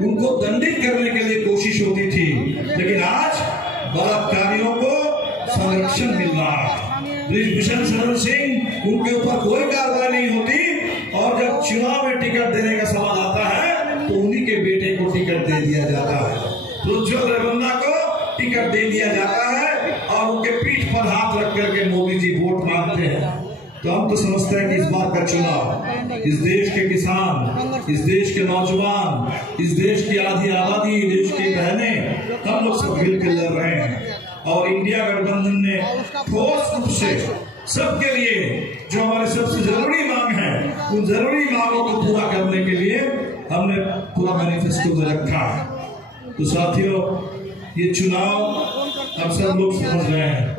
उनको दंडित करने के लिए कोशिश होती थी, लेकिन आज बलात्कारियों को संरक्षण मिल रहा है। ब्रिजभूषण शरण सिंह, उनके ऊपर कोई कार्रवाई नहीं होती, और जब चुनाव में टिकट देने का सवाल आता है तो उन्हीं के बेटे को टिकट दे दिया जाता है। प्रज्वल रेवन्ना को टिकट दे दिया जाता है और उनके पीठ पर हाथ रख करके मोदी जी वोट मांगते हैं। तो हम तो समझते हैं कि इस बार का चुनाव इस देश के किसान, इस देश के नौजवान, इस देश की आधी आबादी, देश की बहनें, हम लोग सब मिलकर लड़ रहे हैं। और इंडिया गठबंधन ने ठोस रूप से सबके लिए जो हमारे सबसे जरूरी मांग है, उन जरूरी मांगों को पूरा करने के लिए हमने पूरा मैनिफेस्टो में रखा है। तो साथियों, ये चुनाव हम सब लोग समझ रहे हैं।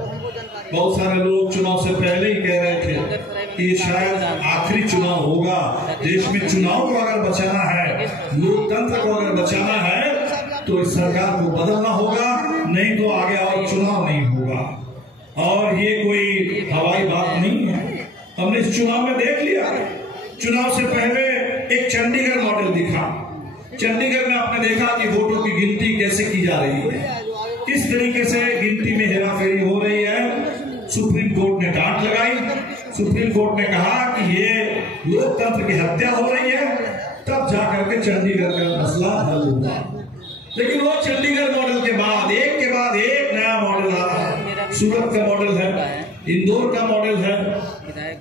बहुत सारे लोग चुनाव से पहले ही कह रहे थे कि शायद आखिरी चुनाव होगा, देश में चुनाव को अगर बचाना है, लोकतंत्र को अगर बचाना है तो इस सरकार को बदलना होगा, नहीं तो आगे और चुनाव नहीं होगा। और ये कोई हवाई बात नहीं है, हमने इस चुनाव में देख लिया। चुनाव से पहले एक चंडीगढ़ मॉडल दिखा। चंडीगढ़ में आपने देखा कि वोटों की गिनती कैसे की जा रही है, किस तरीके से गिनती में हेराफेरी हो रही है। सुप्रीम कोर्ट ने डांट लगाई, सुप्रीम कोर्ट ने कहा कि ये लोकतंत्र की हत्या हो रही है, तब जाकर के चंडीगढ़ का मसला हल हुआ। लेकिन वो चंडीगढ़ मॉडल के बाद एक नया मॉडल आ रहा है। सूरत का मॉडल है, इंदौर का मॉडल है,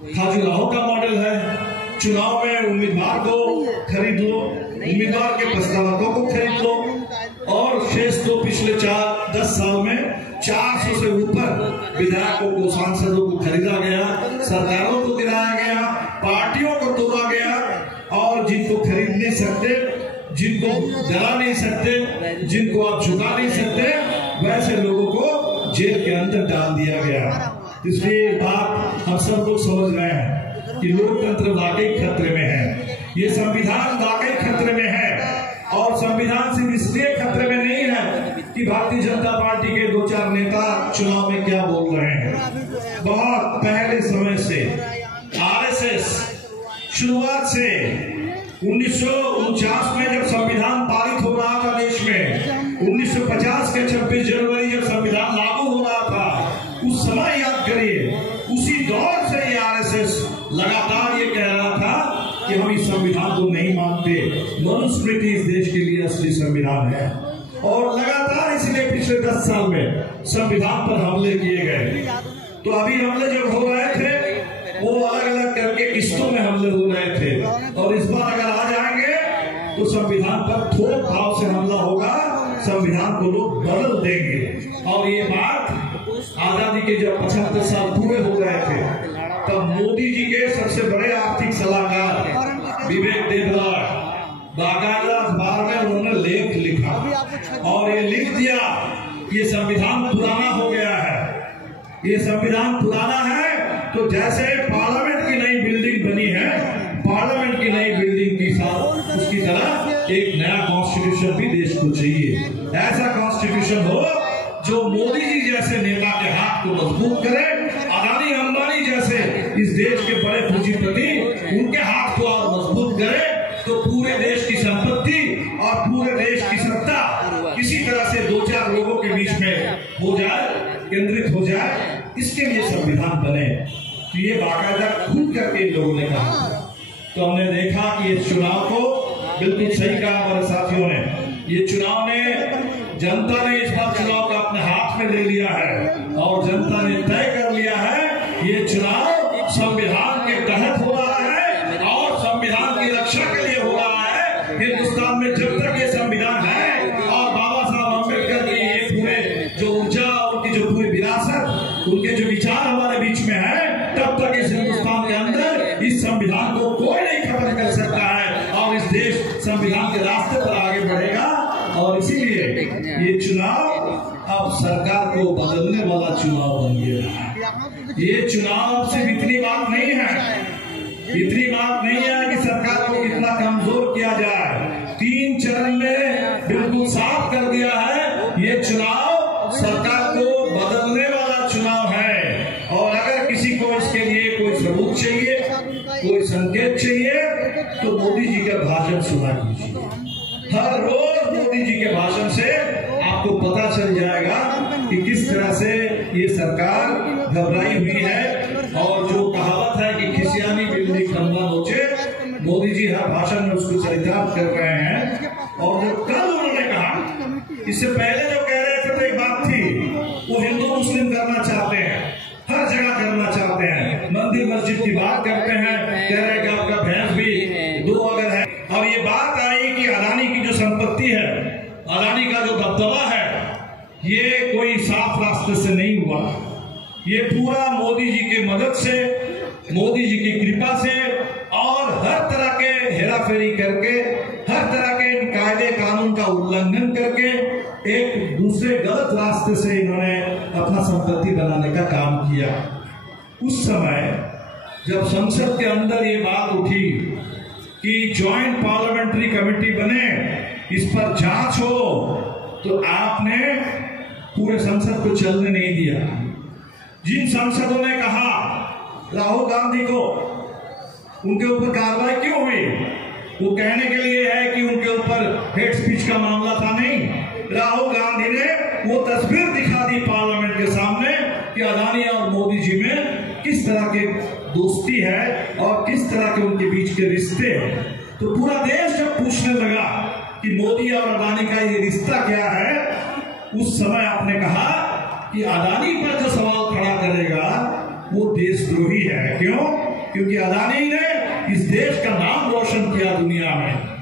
खजुराहो का मॉडल है। चुनाव में उम्मीदवार को खरीद लो, उम्मीदवार के प्रस्तावकों को खरीद लो, और शेष तो पिछले 10 साल में 400 से ऊपर विधायकों को, सांसदों को खरीदा गया, सरकारों को गिराया गया, पार्टियों को तोड़ा गया, और जिनको खरीद नहीं सकते, जिनको जला नहीं सकते, जिनको आप झुका नहीं सकते, वैसे लोगों को जेल के अंदर डाल दिया गया। इसलिए बात हम सब लोग समझ रहे हैं कि लोकतंत्र वाकई खतरे में है, ये संविधान वाकई खतरे में है। और संविधान सिर्फ इसलिए खतरे में नहीं है कि भारतीय जनता पार्टी के 2-4 नेता चुनाव में क्या बोल रहे हैं। बहुत पहले समय से आरएसएस शुरुआत से 1949 में जब संविधान पारित हो रहा था देश में, 1950 के 26 जनवरी जब संविधान लागू हो रहा था, उस समय याद करिए, उसी दौर से ये आरएसएस लगातार ये कह रहा था कि हम इस संविधान को नहीं मानते, मनुस्मृति इस देश के लिए असली संविधान है। और लगातार इसलिए पिछले 10 साल में संविधान पर हमले किए गए। तो अभी हमले जब हो रहे थे, वो अलग अलग करके किस्तों में हमले हो रहे थे, और इस बार अगर आ जाएंगे तो संविधान पर थोक भाव से हमला होगा, संविधान को लोग बदल देंगे। और ये बात आजादी के जब 75 साल पूरे हो रहे थे, तब मोदी जी के सबसे बड़े आर्थिक सलाहकार विवेक देबराय बाकायदा अखबार में उन्होंने लेख लिखा और ये लिख दिया, ये संविधान पुराना हो गया है। ये संविधान पुराना है तो जैसे पार्लियामेंट की नई बिल्डिंग बनी है, पार्लियामेंट की नई बिल्डिंग की साथ उसकी तरह एक नया कॉन्स्टिट्यूशन भी देश को चाहिए। ऐसा कॉन्स्टिट्यूशन हो जो मोदी जी जैसे नेता के हाथ को मजबूत करे, अदानी अंबानी जैसे इस देश के बड़े पूंजीपति उनके हाथ को और मजबूत करे, तो पूरे देश की संपत्ति और पूरे देश की सत्ता किसी तरह से 2-4 लोगों के बीच में हो जाए, केंद्रित हो जाए। इसके लिए संविधान बने। तो ये बाकायदा खुद करके लोगों ने कहा। तो हमने देखा कि इस चुनाव को बिल्कुल सही कहा हमारे साथियों ने, ये चुनाव ने, जनता ने इस बार चुनाव का अपने हाथ में ले लिया है और जनता ने तय कर लिया है ये चुनाव संविधान के तहत हो रहा है और संविधान की रक्षा के लिए हो रहा है। हिंदुस्तान में जब तक ये संविधान है और बाबा साहब अम्बेडकर की ये पूरे जो ऊर्जा, उनकी जो पूरी विरासत, उनके जो विचार हमारे बीच में है, तब तक इस हिंदुस्तान के अंदर इस संविधान को कोई नहीं खत्म कर सकता है और इस देश संविधान के रास्ते पर आगे बढ़ेगा। और इसीलिए ये चुनाव अब सरकार को बदलने वाला चुनाव बन गया है। ये चुनाव सिर्फ इतनी बात नहीं है, इतनी बात नहीं है कि सरकार को कितना कमजोर किया जाए। 3 चरण में बिल्कुल साफ कर दिया है ये चुनाव सरकार को बदलने वाला चुनाव है। और अगर किसी को इसके लिए कोई सबूत चाहिए, कोई संकेत चाहिए, तो मोदी जी का भाषण सुना कीजिए। हर रोज मोदी जी के भाषण से आपको पता चल जाएगा कि किस तरह से ये सरकार घबराई हुई है। और जो कहावत है कि खिसियानी बिल्ली खंबा नोचे, मोदी जी हर भाषण में उसको चरितार्थ कर रहे हैं। और जो कल उन्होंने कहा, इससे पहले जो कह रहे थे तो एक बात थी, वो हिंदू मुस्लिम करना चाहते हैं, हर जगह करना चाहते हैं, मंदिर मस्जिद की बात करते हैं, कह रहे हैं कि आपका भैंस भी दो अगर है। और ये बात आई कि अदानी की जो संपत्ति है, अदानी का जो दबदबा है, ये कोई साफ रास्ते से नहीं हुआ, ये पूरा मोदी जी की मदद से, मोदी जी की कृपा से और हर तरह के हेराफेरी करके, हर तरह के कायदे कानून का उल्लंघन करके एक दूसरे गलत रास्ते से इन्होंने अपना संपत्ति बनाने का काम किया। उस समय जब संसद के अंदर ये बात उठी कि ज्वाइंट पार्लियामेंट्री कमेटी बने, इस पर जांच हो, तो आपने पूरे संसद को चलने नहीं दिया। जिन सांसदों ने कहा राहुल गांधी को उनके ऊपर कार्रवाई क्यों हुई, वो कहने के लिए है कि उनके ऊपर हेट स्पीच का मामला था, नहीं। राहुल गांधी ने वो तस्वीर दिखा दी पार्लियामेंट के सामने कि अदानी और मोदी जी में किस तरह की दोस्ती है और किस तरह के उनके बीच के रिश्ते हैं। तो पूरा देश जब पूछने लगा कि मोदी और अदानी का ये रिश्ता क्या है, उस समय आपने कहा कि अदानी पर जो सवाल खड़ा करेगा वो देशद्रोही है। क्यों? क्योंकि अदानी ने इस देश का नाम रोशन किया दुनिया में।